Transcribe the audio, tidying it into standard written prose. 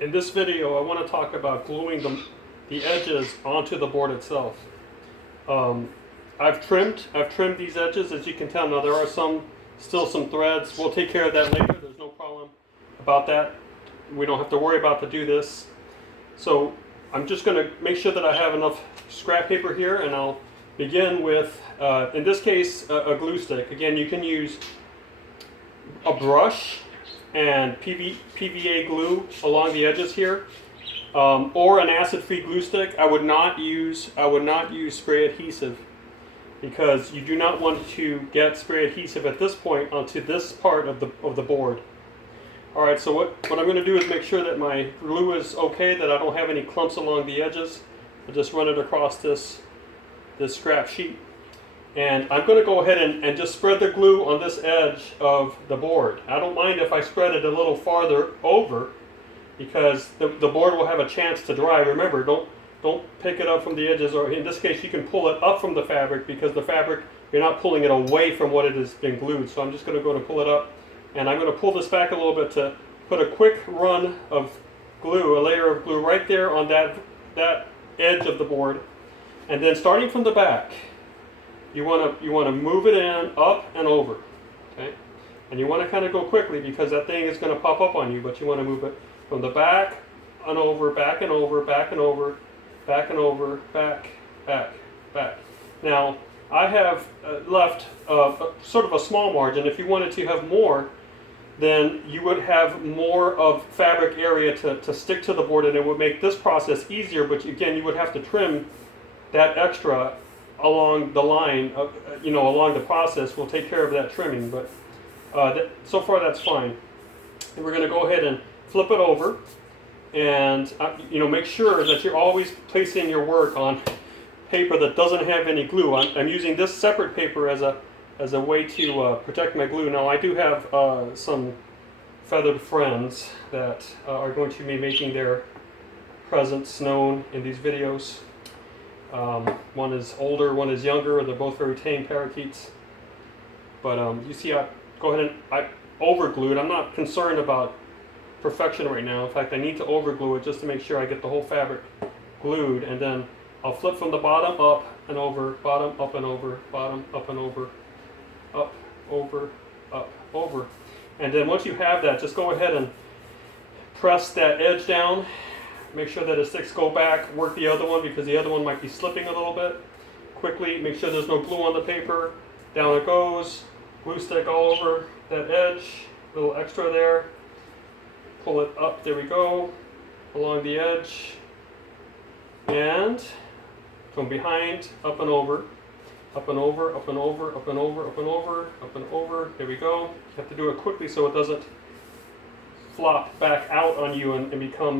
In this video, I want to talk about gluing the edges onto the board itself. I've trimmed these edges, as you can tell. Now there are still some threads. We'll take care of that later. There's no problem about that. We don't have to worry about to do this. So I'm just going to make sure that I have enough scrap paper here, and I'll begin with, in this case, a glue stick. Again, you can use a brush and PVA glue along the edges here, or an acid-free glue stick. I would not use spray adhesive, because you do not want to get spray adhesive at this point onto this part of the board. All right, so what I'm going to do is make sure that my glue is okay, that I don't have any clumps along the edges. I'll just run it across this scrap sheet. And I'm going to go ahead and just spread the glue on this edge of the board. I don't mind if I spread it a little farther over, because the board will have a chance to dry. Remember, don't pick it up from the edges, or in this case you can pull it up from the fabric, because the fabric, you're not pulling it away from what it has been glued. So I'm just going to go and pull it up, and I'm going to pull this back a little bit to put a quick run of glue, a layer of glue right there on that edge of the board. And then starting from the back, you want to move it in, up and over, okay? And you want to kind of go quickly, because that thing is going to pop up on you, but you want to move it from the back and over, back and over, back and over, back and over, back, back, back. Now, I have left sort of a small margin. If you wanted to have more, then you would have more of fabric area to stick to the board, and it would make this process easier, but again, you would have to trim that extra along the line, along the process. We'll take care of that trimming, but so far that's fine. And we're going to go ahead and flip it over, and make sure that you're always placing your work on paper that doesn't have any glue. I'm using this separate paper as a way to protect my glue. Now I do have some feathered friends that are going to be making their presence known in these videos. One is older, one is younger. They're both very tame parakeets. But you see, I go ahead and I overglued. I'm not concerned about perfection right now. In fact, I need to overglue it just to make sure I get the whole fabric glued. And then I'll flip from the bottom up and over, bottom up and over, bottom up and over, up, over, up, over. And then once you have that, just go ahead and press that edge down. Make sure that it sticks. Go back, work the other one, because the other one might be slipping a little bit. Quickly, make sure there's no glue on the paper. Down it goes. Glue stick all over that edge. A little extra there. Pull it up. There we go. Along the edge. And from behind, up and over. Up and over, up and over, up and over, up and over, up and over. There we go. You have to do it quickly so it doesn't flop back out on you and become